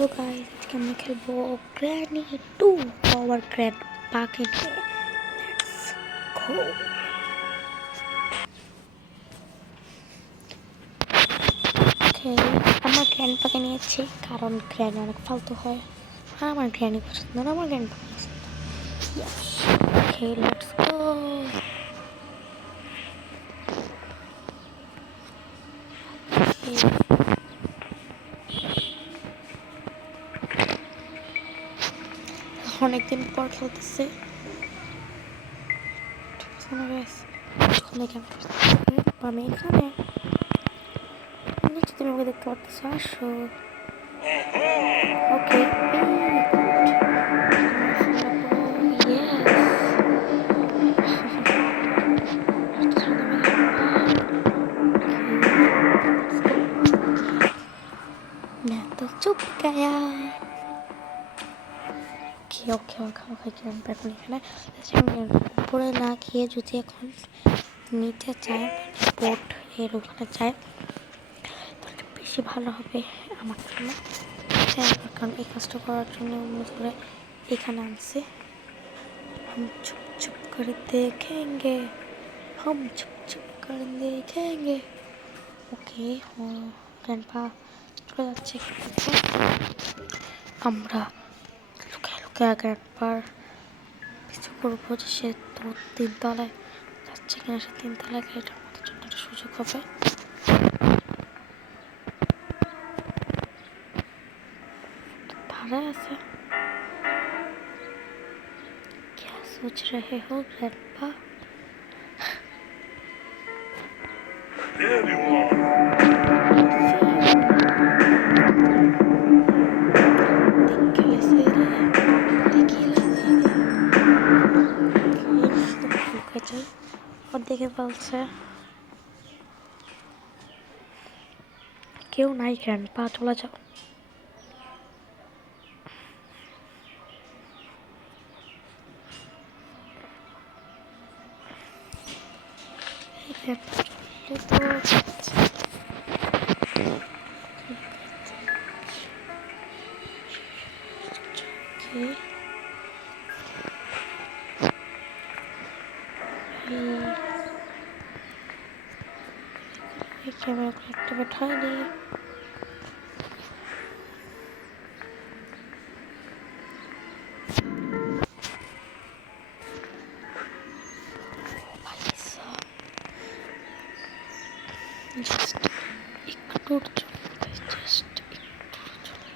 তো গাইস আজকে আমরা খেলবো গ্র্যানি 2 পাওয়ার গ্র্যান্ড পাকে নিয়ে। Let's go. ওকে, আমার গ্র্যান্ড পাকে নিয়েছি কারণ গ্র্যানি অনেক ফালতু হয়। আমার গ্র্যানি পছন্দ না, আমার গ্র্যান্ড পা পছন্দ। Yes, okay let's go. অনেকদিন পর খেলতেছে, ঠিক আছে না গাইস? আমি এখানে নিচে তুমি আমাকে দেখতে পাচ্ছ, আসো। ওকে मैं तो चुप गया। ওকে কিরম এখন এখানে উপরে না গিয়ে যদি এখন নিচে চায় বোট এর ওখানে চায় তাহলে বেশি ভালো হবে আমার জন্য। কারণ এই কাজটা করার জন্য ধরে এখানে আনছে। हम चुप चुप कर देखेंगे, हम चुप चुप कर देखेंगे। ওকে গ্র্যান্ডপা চলে যাচ্ছে, আমরা লুকায় লুকায় গ্র্যান্ডপার কিছু করবো যে সে তো তিনতলায় যাচ্ছে কিনা, সে তিনতলায় গেলে আমাদের জন্য একটা সুযোগ হবে। ভাড়া আছে। क्या सोच रहे हो ग्रैंडपा? দেখে বলছে কেউ নাই, গ্র্যান্ডপা চলে যাও। कैमरा को एक बैठा दिए। जस्ट एक टूट चले, जस्ट एक टूट चले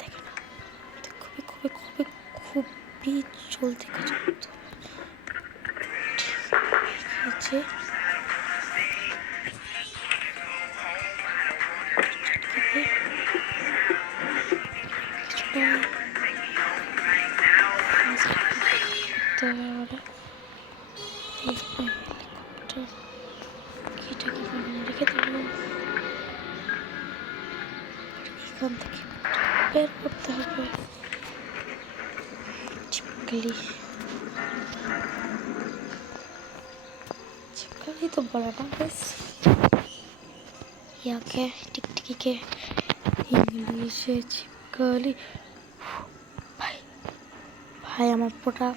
देखे ना, खूबी खूबी खूबी खूबी चलते का चलते আছে। এখান থেকে বের করতে হবে। চিপকালি চিপকালি তো বলে না বেশ, ইয়াকে টিকটিকিকে ইংলিশে চিপকালি। ভাই ভাই আমার পুরা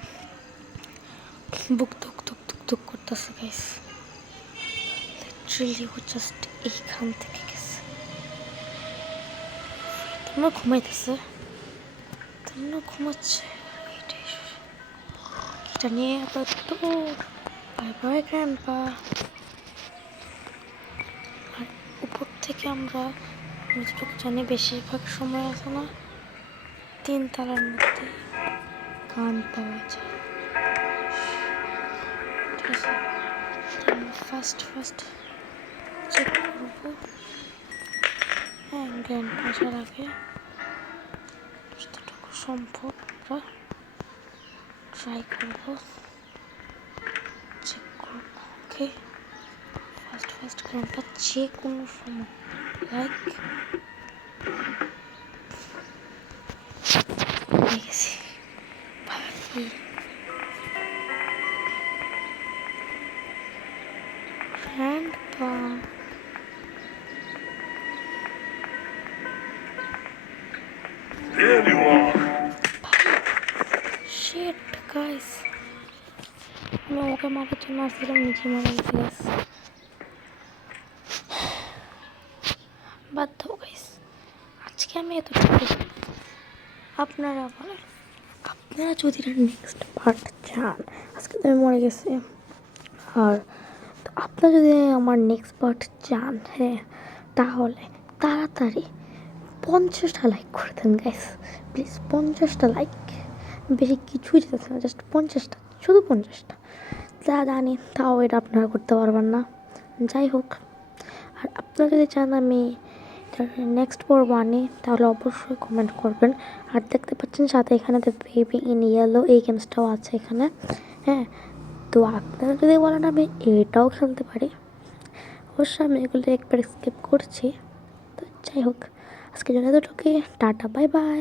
বুক ধুক ধুক ধুক ধুক করতেছে গাইস। লিটারালি ও জাস্ট এইখান থেকে গেছে। তোমরা ঘুমাইতেছে, তোমরা ঘুমাচ্ছে, এটা নিয়ে আবার তো বাই বাই গ্র্যান্ডপা। আর উপর থেকে আমরা যতটুকু জানি বেশিরভাগ সময় আছে না তিনতলার মধ্যে গান পাওয়া যায়। ঠিক আছে, ফার্স্ট চেক করবো। হ্যাঁ, গ্র্যান্ডপা আসার আগে যতটুকু সম্ভব আমরা ট্রাই করবো, চেক করবো। ওকে ফার্স্ট গ্র্যান্ডপা যে কোনো সময় লাইক হয়ে গেছি ভাই। Grandpa There you are. Shit guys, আমি ওকে মারার জন্য আসছিলাম, নিজে মারা গেছি। বাদ দাও গাইস, আজকে আমি এতটুকু। আপনারা বলেন, আপনারা যদি নেক্সট পার্ট চান, আজকে তো আমি মরে গেছি, আর তো আপনারা যদি আমার নেক্সট পার্ট চান, হ্যাঁ, তাহলে তাড়াতাড়ি 50টা লাইক করে দেন গাইস, প্লিজ 50টা লাইক, বেশি কিছুই যেতেছে না, জাস্ট 50টা, শুধু 50টা। যা জানি তাও এটা আপনারা করতে পারবেন না, যাই হোক। আর আপনারা যদি চান আমি নেক্সট পর্ব আনি, তাহলে অবশ্যই কমেন্ট করবেন। আর দেখতে পাচ্ছেন সাথে এখানে বেবি ইন ইয়েলো এই গেমসটাও আছে এখানে, হ্যাঁ। তো আপনারা যদি বলেন আমি এটাও খেলতে পারি, অবশ্যই আমি এগুলো একবার স্কিপ করছি। তো যাই হোক, আজকে জন্য এতটুকুই, টাটা, বাই বাই।